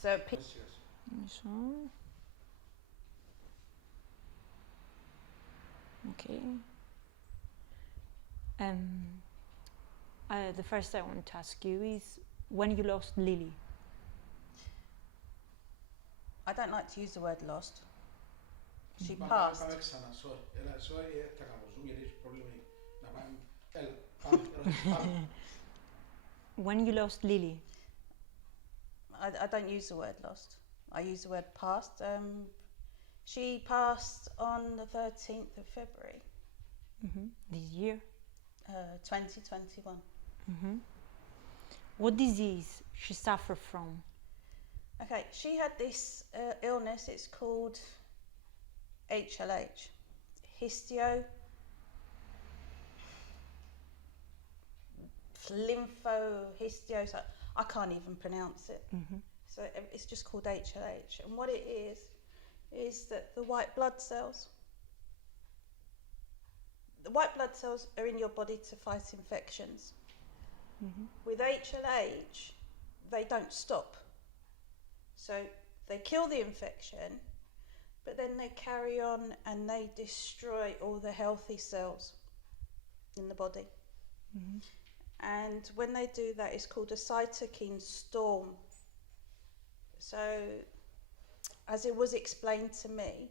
So, So, okay. The first thing I want to ask you is when you lost Lily. I don't like to use the word lost. She passed. When you lost Lily. I don't use the word lost. I use the word passed. She passed on the 13th of February. This year. 2021. What disease she suffered from? Okay, she had this illness. It's called HLH, histio lymphohistio. So I can't even pronounce it. So it's just called HLH. And what it is that the white blood cells are in your body to fight infections. With HLH, they don't stop. So they kill the infection, but then they carry on and they destroy all the healthy cells in the body. And when they do that, it's called a cytokine storm. So, as it was explained to me,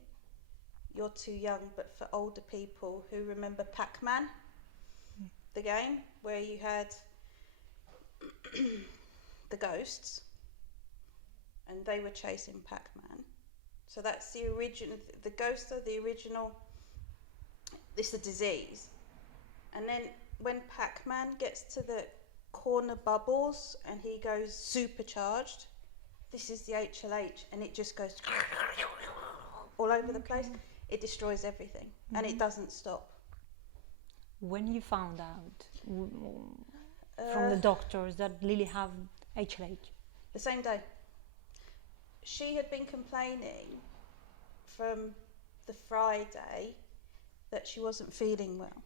you're too young, but for older people who remember Pac-Man, the game where you had the ghosts and they were chasing Pac-Man. So that's the original, the ghosts are the original, it's a disease. And then when Pac-Man gets to the corner bubbles and he goes supercharged, this is the HLH, and it just goes all over the place. It destroys everything, and it doesn't stop. When you found out from the doctors that Lily had HLH? The same day. She had been complaining from the Friday that she wasn't feeling well.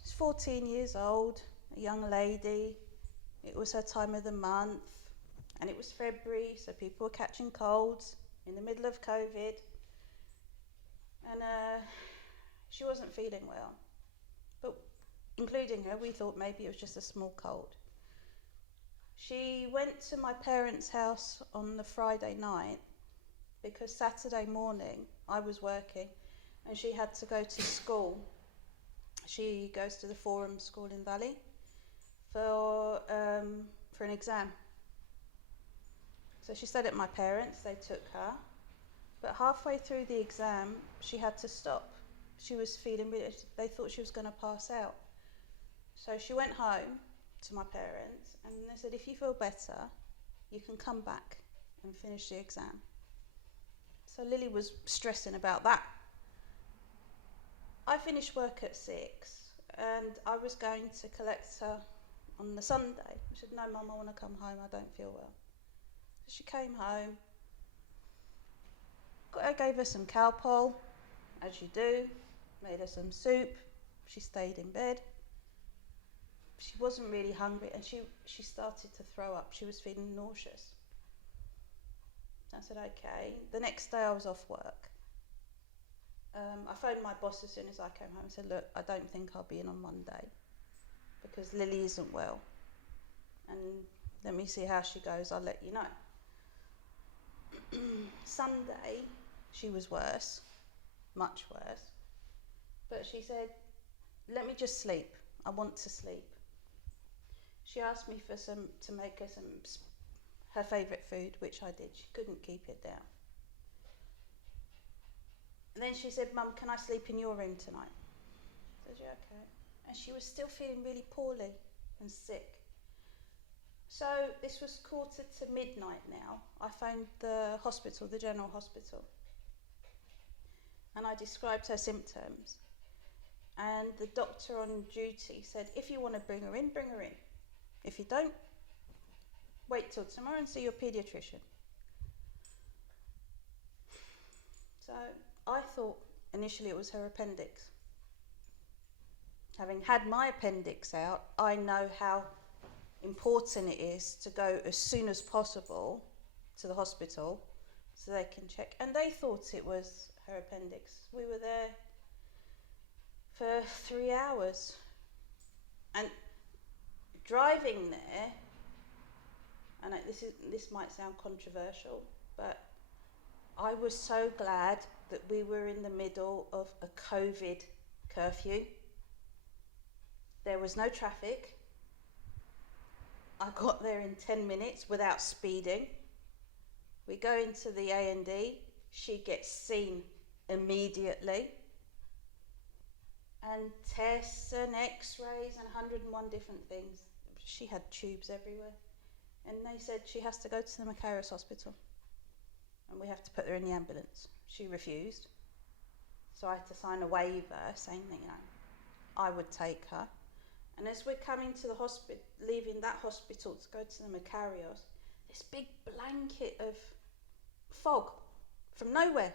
She's 14 years old, a young lady. It was her time of the month, and it was February, so people were catching colds in the middle of COVID. And she wasn't feeling well. But including her, we thought maybe it was just a small cold. She went to my parents' house on the Friday night because Saturday morning I was working and she had to go to school. She goes to the Forum School in Valley for an exam. So she stayed at my parents, they took her, but halfway through the exam she had to stop. She was feeling really, they thought she was going to pass out. So she went home to my parents and they said, if you feel better, you can come back and finish the exam. So Lily was stressing about that. I finished work at 6 and I was going to collect her on the Sunday. I said, no Mum, I want to come home, I don't feel well. So she came home, I gave her some Calpol, as you do, made her some soup, she stayed in bed. She wasn't really hungry and she started to throw up, she was feeling nauseous. I said, okay. The next day I was off work. I phoned my boss as soon as I came home and said, look, I don't think I'll be in on Monday because Lily isn't well. And let me see how she goes, I'll let you know. Sunday, she was worse, much worse. But she said, let me just sleep, I want to sleep. She asked me to make her her favourite food, which I did. She couldn't keep it down. And then she said, Mum, can I sleep in your room tonight? I said, yeah, okay. And she was still feeling really poorly and sick. So this was 1:45 now. I phoned the hospital, the general hospital, and I described her symptoms. And the doctor on duty said, if you want to bring her in, bring her in. If you don't, wait till tomorrow and see your paediatrician. So I thought initially it was her appendix. Having had my appendix out, I know how important it is to go as soon as possible to the hospital so they can check. And they thought it was her appendix. We were there for 3 hours. And driving there, and this might sound controversial, but I was so glad that we were in the middle of a COVID curfew. There was no traffic. I got there in 10 minutes without speeding. We go into the A&E. She gets seen immediately. And tests and x-rays and 101 different things. She had tubes everywhere. And they said she has to go to the Macarius hospital. And we have to put her in the ambulance. She refused. So I had to sign a waiver saying that, I would take her. And as we're coming to the hospital, leaving that hospital to go to the Macarius, this big blanket of fog from nowhere.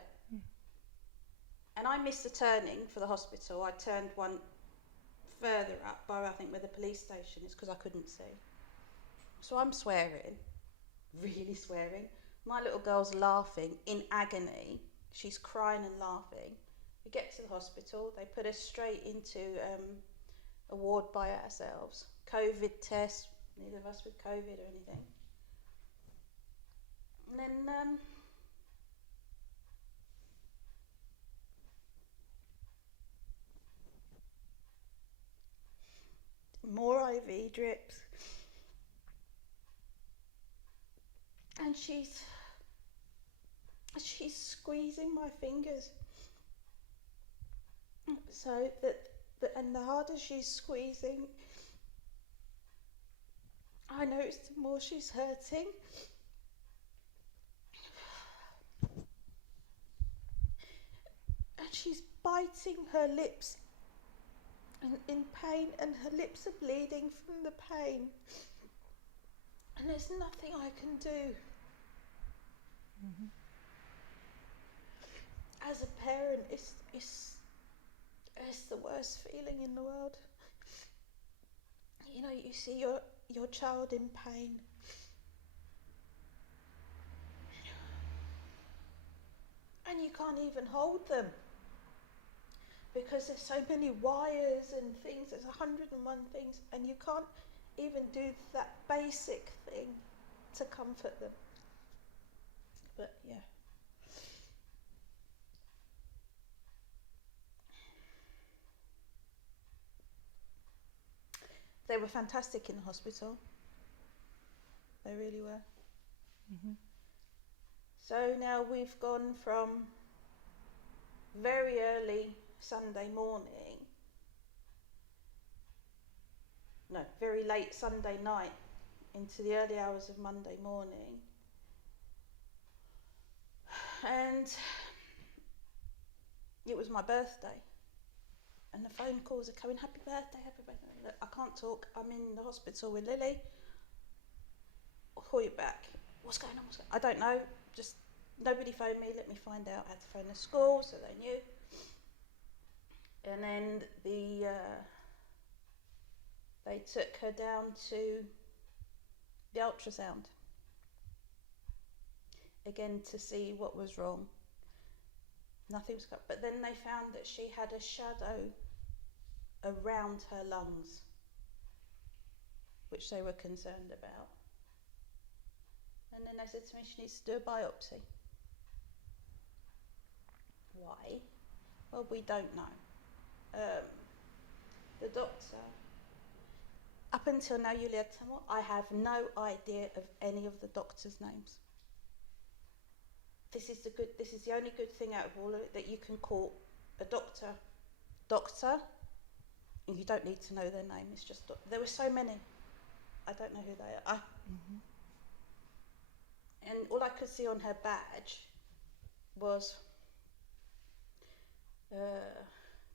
And I missed the turning for the hospital. I turned one further up by, I think, where the police station is, because I couldn't see. So I'm swearing, really swearing. My little girl's laughing in agony. She's crying and laughing. We get to the hospital. They put us straight into a ward by ourselves. COVID test, neither of us with COVID or anything. And then more IV drips. And she's squeezing my fingers. So and the harder she's squeezing, I notice the more she's hurting. And she's biting her lips in pain, and her lips are bleeding from the pain. And there's nothing I can do. Mm-hmm. As a parent, it's the worst feeling in the world. You see your child in pain. And you can't even hold them, because there's so many wires and things, there's 101 things, and you can't even do that basic thing to comfort them. But yeah. They were fantastic in the hospital. They really were. Mm-hmm. So now we've gone from very early Sunday morning, very late Sunday night into the early hours of Monday morning. And it was my birthday. And the phone calls are coming, happy birthday, happy birthday. Look, I can't talk, I'm in the hospital with Lili. I'll call you back. What's going on? I don't know, just nobody phoned me, let me find out. I had to phone the school so they knew. And then they took her down to the ultrasound, again to see what was wrong. Nothing was cut, but then they found that she had a shadow around her lungs, which they were concerned about. And then they said to me, she needs to do a biopsy. Why? Well, we don't know. The doctor, up until now, Yulia, I have no idea of any of the doctors' names. This is the only good thing out of all of it, that you can call a doctor, and you don't need to know their name. It's just, there were so many. I don't know who they are. Mm-hmm. And all I could see on her badge was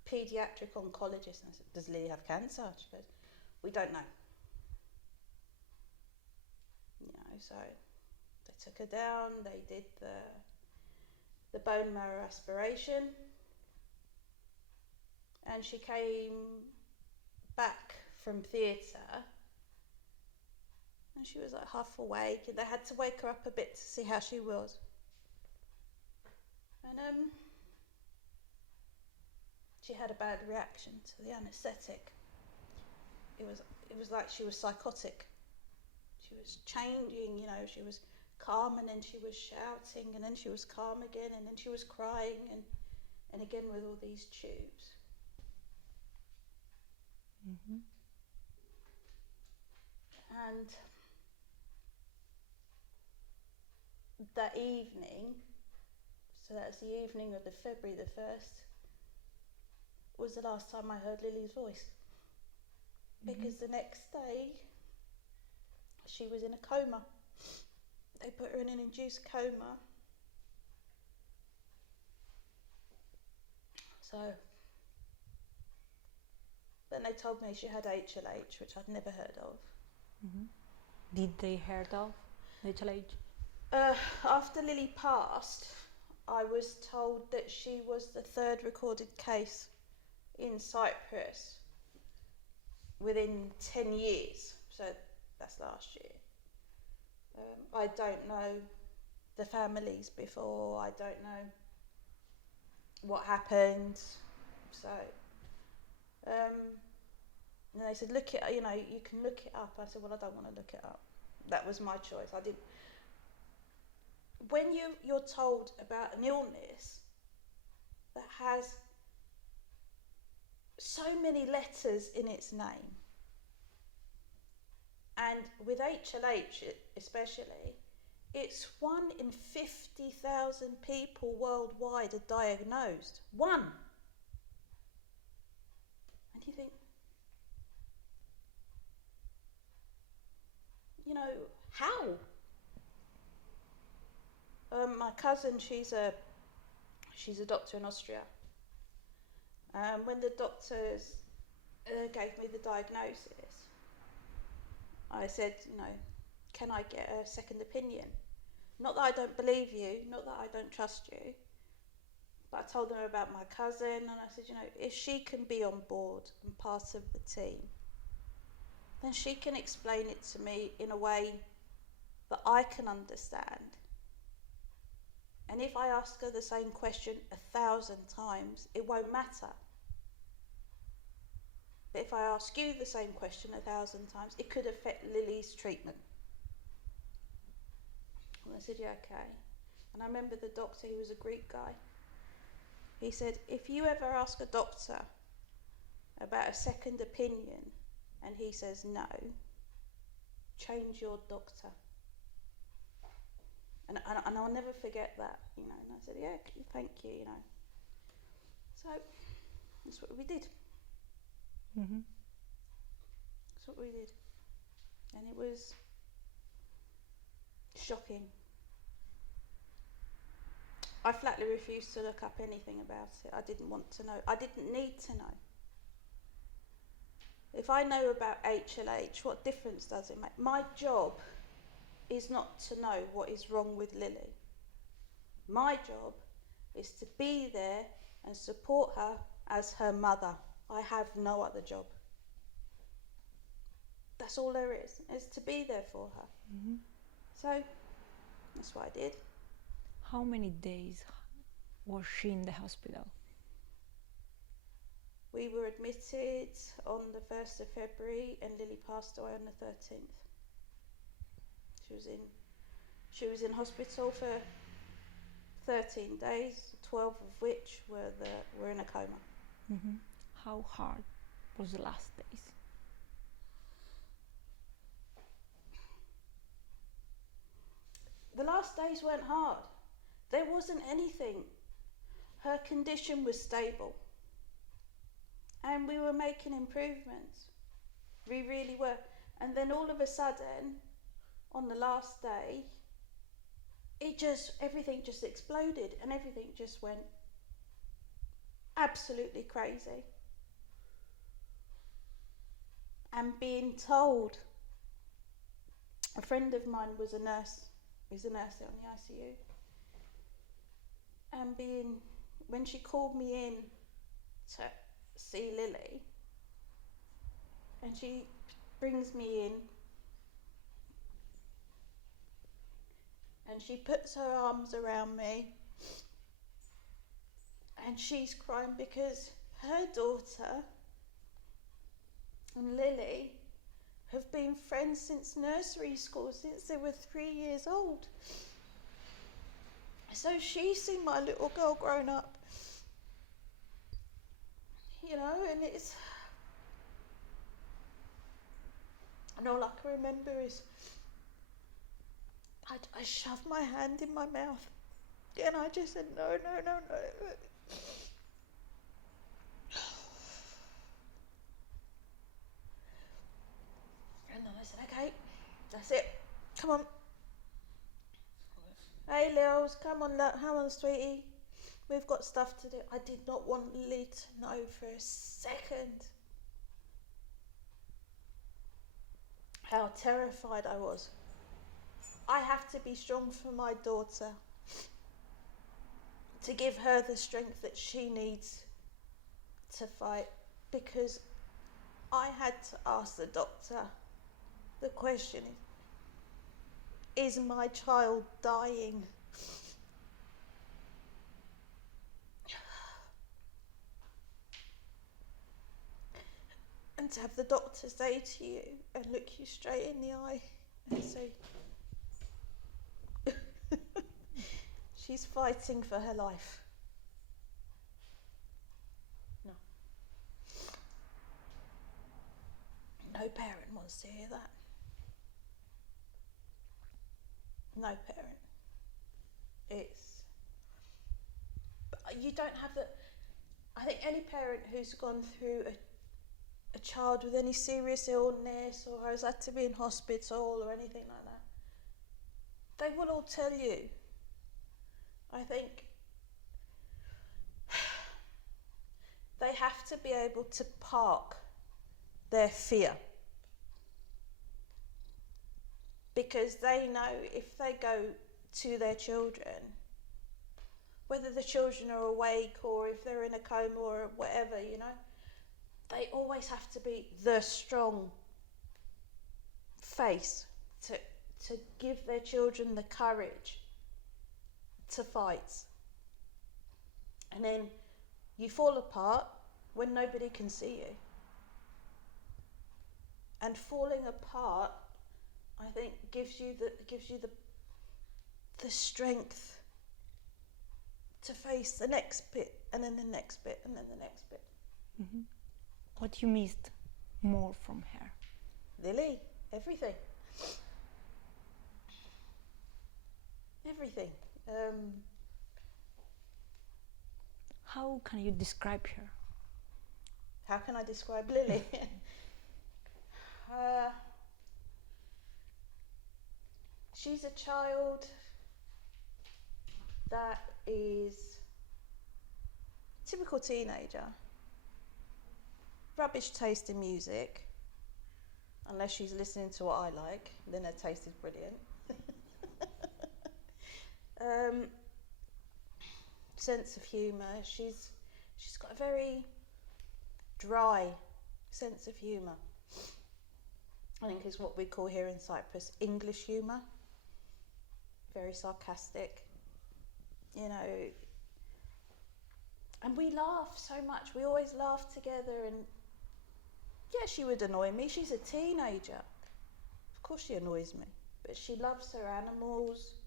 paediatric oncologist. And I said, does Lili have cancer? She goes, we don't know. So they took her down, they did the bone marrow aspiration, and she came back from theatre and she was like half awake, and they had to wake her up a bit to see how she was. And she had a bad reaction to the anaesthetic. It was like she was psychotic. She was changing, you know, she was calm and then she was shouting and then she was calm again and then she was crying and again with all these tubes. Mm-hmm. And that evening, so that's the evening of the February the 1st, was the last time I heard Lily's voice. Because the next day, she was in a coma. They put her in an induced coma. So, then they told me she had HLH, which I'd never heard of. Mm-hmm. Did they heard of HLH? After Lily passed, I was told that she was the 3rd recorded case in Cyprus within 10 years. So that's last year. I don't know the families before. I don't know what happened. So, and they said, look it, you know, you can look it up. I said, well, I don't want to look it up. That was my choice. I didn't. When you're told about an illness that has so many letters in its name, and with HLH especially, it's 1 in 50,000 people worldwide are diagnosed. 1. And you think, you know, how? My cousin, she's a doctor in Austria. When the doctors gave me the diagnosis, I said, you know, can I get a second opinion? Not that I don't believe you, not that I don't trust you, but I told them about my cousin, and I said, you know, if she can be on board and part of the team, then she can explain it to me in a way that I can understand. And if I ask her the same question 1,000 times, it won't matter. But if I ask you the same question 1,000 times, it could affect Lily's treatment. And I said, yeah, okay. And I remember the doctor, he was a Greek guy. He said, if you ever ask a doctor about a second opinion and he says no, change your doctor. And I'll never forget that, you know. And I said, yeah, thank you, you know. So that's what we did. Mm-hmm. That's what we did. And it was shocking. I flatly refused to look up anything about it. I didn't want to know. I didn't need to know. If I know about HLH, what difference does it make? My job is not to know what is wrong with Lily. My job is to be there and support her as her mother. I have no other job. That's all there is to be there for her. Mm-hmm. So that's what I did. How many days was she in the hospital? We were admitted on the 1st of February and Lily passed away on the 13th. She was in hospital for 13 days, 12 of which were in a coma. Mm-hmm. How hard was the last days? The last days weren't hard. There wasn't anything. Her condition was stable. And we were making improvements. We really were. And then all of a sudden, on the last day, everything just exploded and everything just went absolutely crazy. And being told, a friend of mine was a nurse on the ICU, and when she called me in to see Lily, and she brings me in and she puts her arms around me, and she's crying because her daughter and Lili have been friends since nursery school, since they were 3 years old. So she's seen my little girl grown up, you know, and it's, and all I can remember is I shoved my hand in my mouth and I just said, no. And then I said, okay, that's it, come on. Hey Lils, come on sweetie, we've got stuff to do. I did not want Lili to know for a second how terrified I was. I have to be strong for my daughter, to give her the strength that she needs to fight, because I had to ask the doctor the question, is my child dying? And to have the doctor say to you and look you straight in the eye and say, she's fighting for her life. No. No parent wants to hear that. No parent. You don't have the, I think any parent who's gone through a child with any serious illness or has had to be in hospital or anything like that, they will all tell you, I think, they have to be able to park their fear, because they know if they go to their children, whether the children are awake or if they're in a coma or whatever, you know, they always have to be the strong face to give their children the courage to fight. And then you fall apart when nobody can see you. And falling apart, I think, gives you the strength to face the next bit, and then the next bit, and then the next bit. Mm-hmm. What you missed more from her? Lili, everything. Everything. How can you describe her? How can I describe Lili? She's a child that is typical teenager. Rubbish taste in music, unless she's listening to what I like, then her taste is brilliant. Sense of humour. She's got a very dry sense of humour. I think is what we call here in Cyprus English humour. Very sarcastic, you know. And we laugh so much. We always laugh together. And yeah, she would annoy me. She's a teenager. Of course she annoys me. But she loves her animals.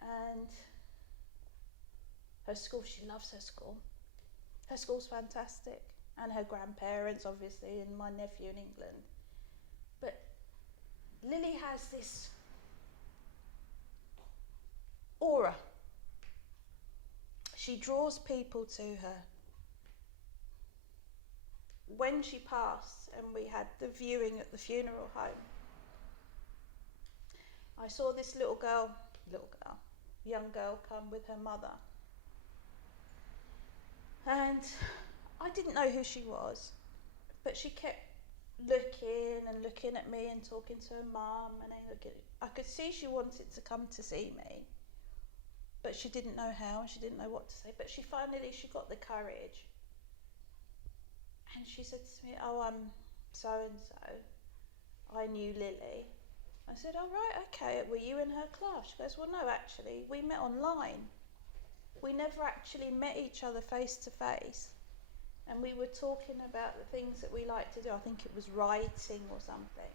And her school, she loves her school. Her school's fantastic. And her grandparents, obviously, and my nephew in England. But Lili has this aura. She draws people to her. When she passed and we had the viewing at the funeral home, I saw this young girl come with her mother. And I didn't know who she was, but she kept looking at me and talking to her mum, and I could see she wanted to come to see me, but she didn't know how and she didn't know what to say. But she got the courage, and she said to me, "Oh, I'm so and so. I knew Lili, I said, oh right, okay, were you in her class? She goes, well no, actually, we met online. We never actually met each other face to face. And we were talking about the things that we like to do. I think it was writing or something.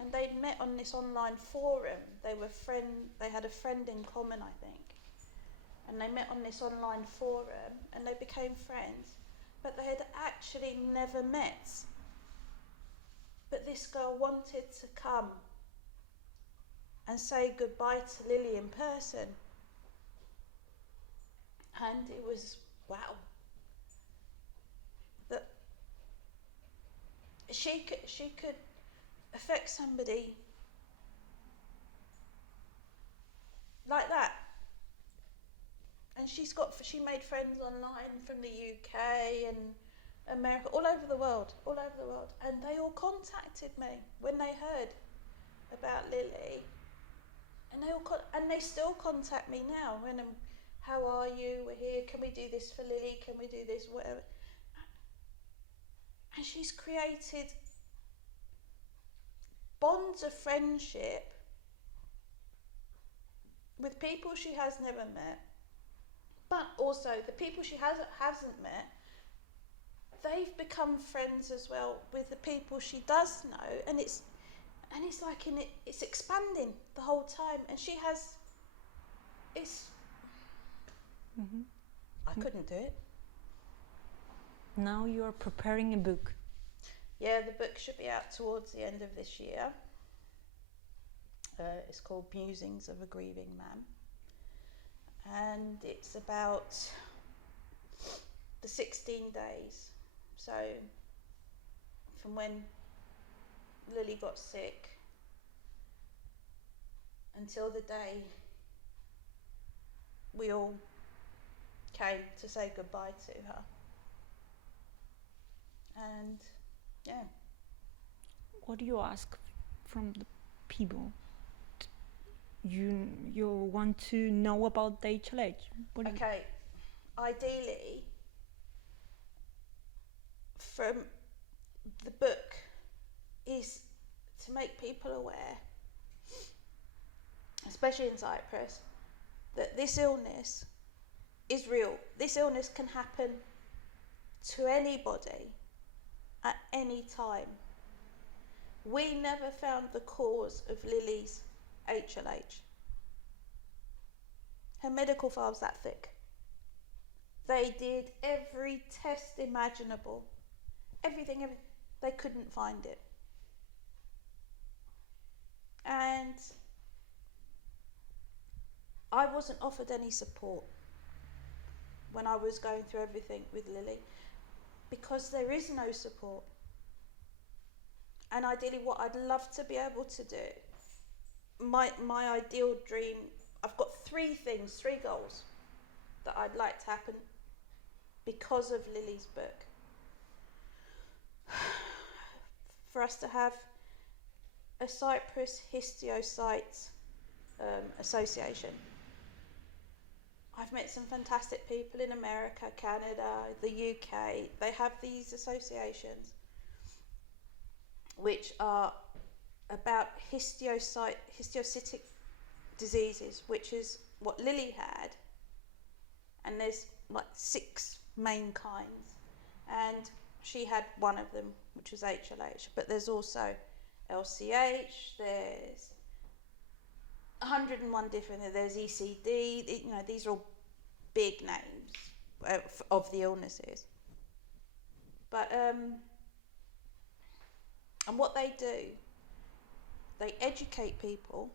And they'd met on this online forum. They had a friend in common, I think. And they met on this online forum and they became friends. But they had actually never met. But this girl wanted to come and say goodbye to Lili in person. And it was, wow. That she could affect somebody like that. And she made friends online from the UK and America, all over the world. And they all contacted me when they heard about Lili. And they still contact me now. When how are you? We're here. Can we do this for Lili? Can we do this? Whatever. And she's created bonds of friendship with people she has never met, but also the people she hasn't met. They've become friends as well with the people she does know, and it's like it's expanding the whole time. And she has, Mm-hmm. I couldn't do it. Now you are preparing a book. Yeah, the book should be out towards the end of this year. It's called Musings of a Grieving Mam. And it's about the 16 days. So from when Lili got sick until the day we all came to say goodbye to her. And yeah. What do you ask from the people? You want to know about the HLH? Okay, ideally, from the book, is to make people aware, especially in Cyprus, that this illness is real. This illness can happen to anybody at any time. We never found the cause of Lili's HLH. Her medical file's that thick. They did every test imaginable. Everything. They couldn't find it. And I wasn't offered any support when I was going through everything with Lili, because there is no support. And ideally, what I'd love to be able to do, my ideal dream, I've got three goals that I'd like to happen because of Lili's book. For us to have a Cyprus histio association. I've met some fantastic people in America, Canada, the UK. They have these associations which are about histiocytic diseases, which is what Lili had. And there's like 6 main kinds. And she had one of them, which was HLH. But there's also LCH, there's 101 different, there's ECD, these are all big names of the illnesses. But, and what they do, they educate people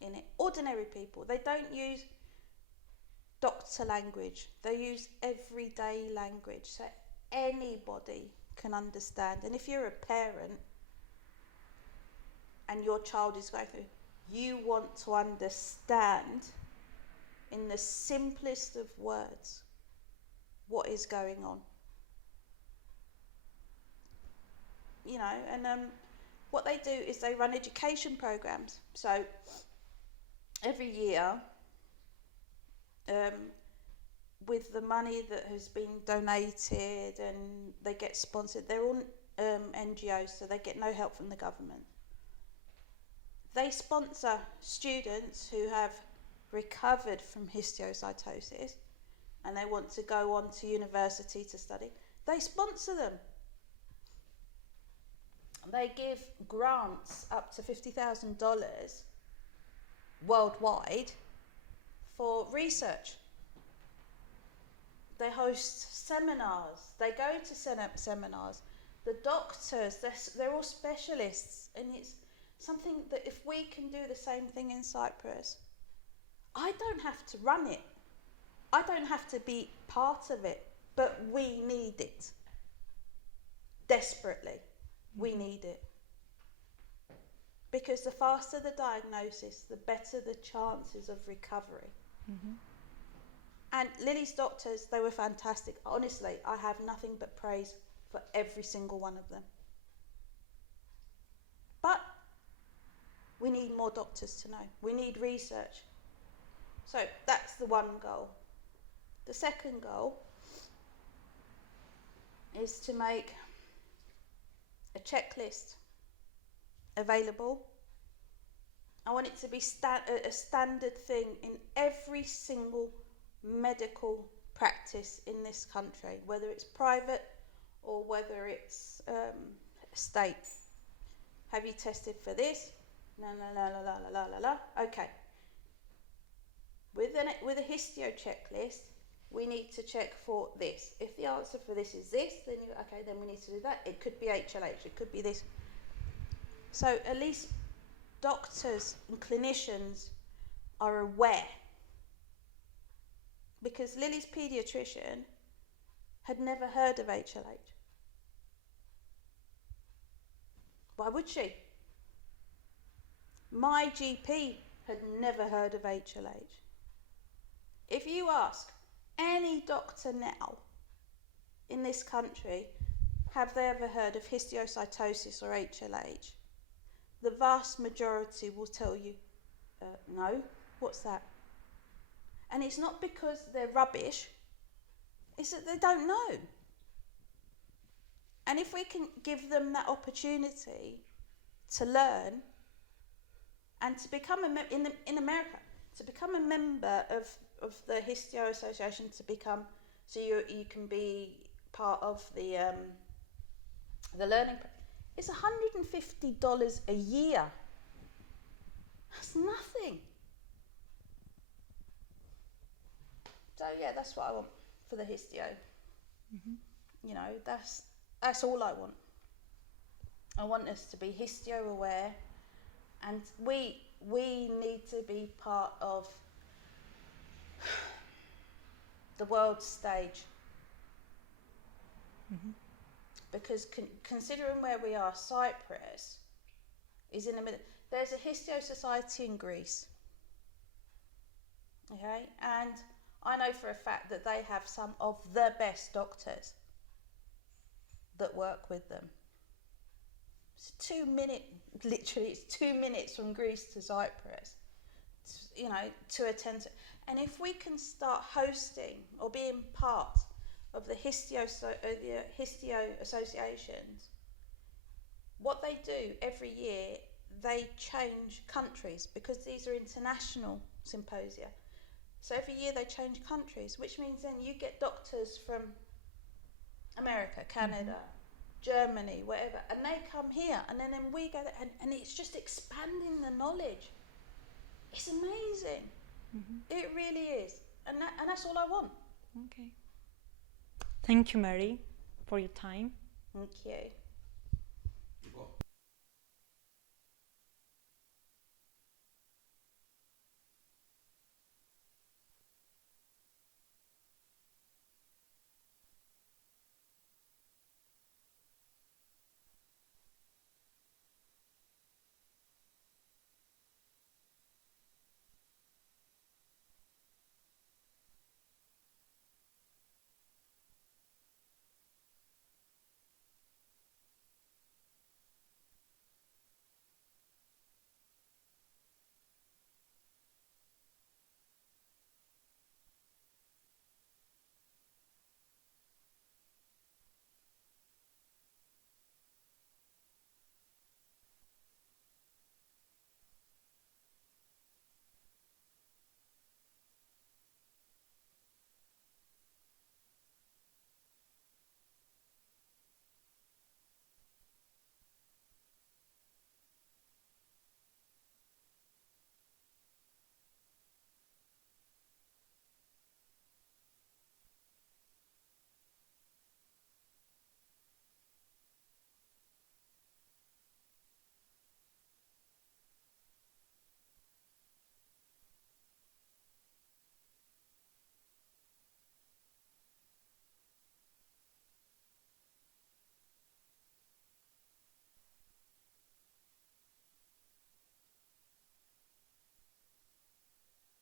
in it, ordinary people. They don't use doctor language, they use everyday language, so anybody can understand. And if you're a parent and your child is going through, you want to understand in the simplest of words what is going on. And what they do is they run education programs. So every year, with the money that has been donated and they get sponsored, they're all NGOs, so they get no help from the government. They sponsor students who have recovered from histiocytosis and they want to go on to university to study. They sponsor them. They give grants up to $50,000 worldwide for research. They host seminars. They go to seminars. The doctors, they're all specialists, and it's something that if we can do the same thing in Cyprus, I don't have to run it. I don't have to be part of it, but we need it. Desperately, we need it. Because the faster the diagnosis, the better the chances of recovery. Mm-hmm. And Lili's doctors, they were fantastic. Honestly, I have nothing but praise for every single one of them. But we need more doctors to know. We need research. So that's the one goal. The second goal is to make a checklist available. I want it to be a standard thing in every single medical practice in this country, whether it's private or whether it's state. Have you tested for this? La la la la la la la. Okay. With a histio checklist, we need to check for this. If the answer for this is this, then then we need to do that. It could be HLH, it could be this. So at least doctors and clinicians are aware. Because Lily's paediatrician had never heard of HLH. Why would she? My GP had never heard of HLH. If you ask any doctor now in this country, have they ever heard of histiocytosis or HLH? The vast majority will tell you, no, what's that? And it's not because they're rubbish, it's that they don't know. And if we can give them that opportunity to learn and to become in America, to become a member of the Histio Association, so you can be part of the learning. It's $150 a year. That's nothing. So yeah, that's what I want for the histio. Mm-hmm. You know, that's all I want. I want us to be histio aware, and we need to be part of the world stage. Mm-hmm. Because considering where we are, Cyprus is in the middle. There's a histio society in Greece. Okay, and I know for a fact that they have some of the best doctors that work with them. It's it's 2 minutes from Greece to Cyprus, to attend. And if we can start hosting or being part of the histio associations, what they do every year, they change countries because these are international symposia. So every year they change countries, which means then you get doctors from America, Canada, Germany, whatever, and they come here, and then we go there, and it's just expanding the knowledge. It's amazing. Mm-hmm. It really is, and that's all I want. Okay. Thank you, Mary, for your time. Thank you.